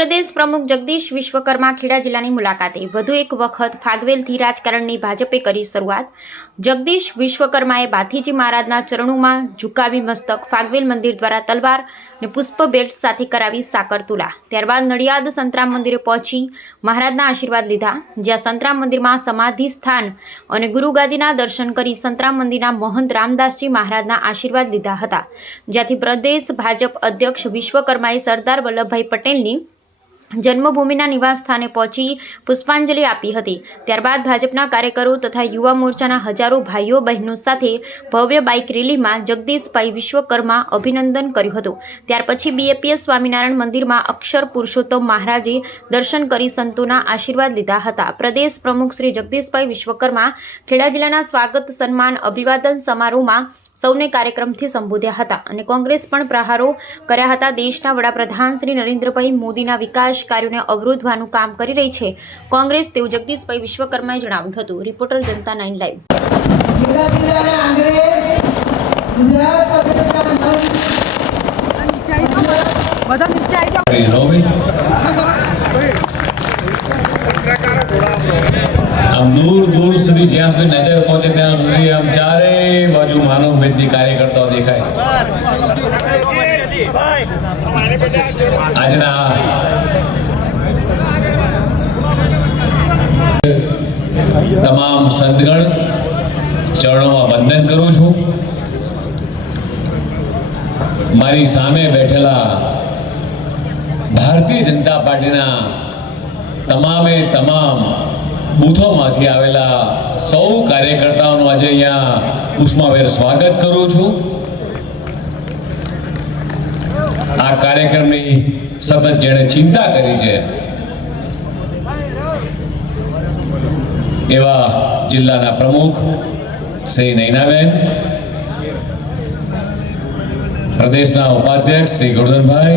પ્રદેશ પ્રમુખ જગદીશ વિશ્વકર્મા ખેડા જિલ્લાની મુલાકાતે વધુ એક વખત ફાગવેલથી રાજકારણની ભાજપે કરી શરૂઆત. જગદીશ વિશ્વકર્માએ ભાથીજી મહારાજના ચરણોમાં ઝુકાવી મસ્તક ફાગવેલ મંદિર દ્વારા તલવાર ને પુષ્પ બેલ્ટ સાથે કરાવી સાકર તુલા. ત્યારબાદ નડિયાદ સંતરામ મંદિરે પહોંચી મહારાજના આશીર્વાદ લીધા. જ્યાં સંતરામ મંદિરમાં સમાધિ સ્થાન અને ગુરુગાદીના દર્શન કરી સંતરામ મંદિરના મહંત રામદાસજી મહારાજના આશીર્વાદ લીધા હતા. જ્યાંથી પ્રદેશ ભાજપ અધ્યક્ષ વિશ્વકર્માએ સરદાર વલ્લભભાઈ પટેલની જન્મભૂમિના નિવાસ સ્થાને પહોંચી પુષ્પાંજલિ આપી હતી. ત્યારબાદ ભાજપના કાર્યકરો તથા યુવા મોરચાના હજારો ભાઈઓ બહેનો સાથે ભવ્ય બાઇક રેલીમાં જગદીશભાઈ વિશ્વકર્મા અભિનંદન કર્યું હતું. ત્યાર પછી બીએપીએસ સ્વામિનારાયણ મંદિરમાં અક્ષર પુરુષોત્તમ મહારાજે દર્શન કરી સંતોના આશીર્વાદ લીધા હતા. પ્રદેશ પ્રમુખ શ્રી જગદીશભાઈ વિશ્વકર્મા ખેડા જિલ્લાના સ્વાગત સન્માન અભિવાદન સમારોહમાં સૌને કાર્યક્રમથી સંબોધ્યા હતા અને કોંગ્રેસ પણ પ્રહારો કર્યા હતા. દેશના વડાપ્રધાન શ્રી નરેન્દ્રભાઈ મોદીના વિકાસ કાર્યોને અવરોધવાનું કામ કરી રહી છે. કોંગ્રેસ તેવું જગદીશભાઈ વિશ્વકર્માએ જણાવ્યું હતું. રિપોર્ટર જનતા નાઇન લાઈવ આમ દૂર દૂર સુધી જ્યાં સુધી નજર પહોંચે ત્યાં સુધી આમ ચારે બાજુ માનવ ભેદની કાર્યકર્તાઓ દેખાય છે. આજના તમામ સંતગણ ચરણોમાં વંદન કરું છું. મારી સામે બેઠેલા ભારતીય જનતા પાર્ટીના તમામે તમામ બૂથોમાંથી આવેલા સૌ કાર્યકર્તાઓનું આજે અહીંયા ઉષ્માભેર સ્વાગત કરું છું. આ કાર્યક્રમની સતત જેણે ચિંતા કરી છે, એવા જિલ્લાના પ્રમુખ શ્રી નૈનાબેન, પ્રદેશના ઉપાધ્યક્ષ શ્રી ગોરધનભાઈ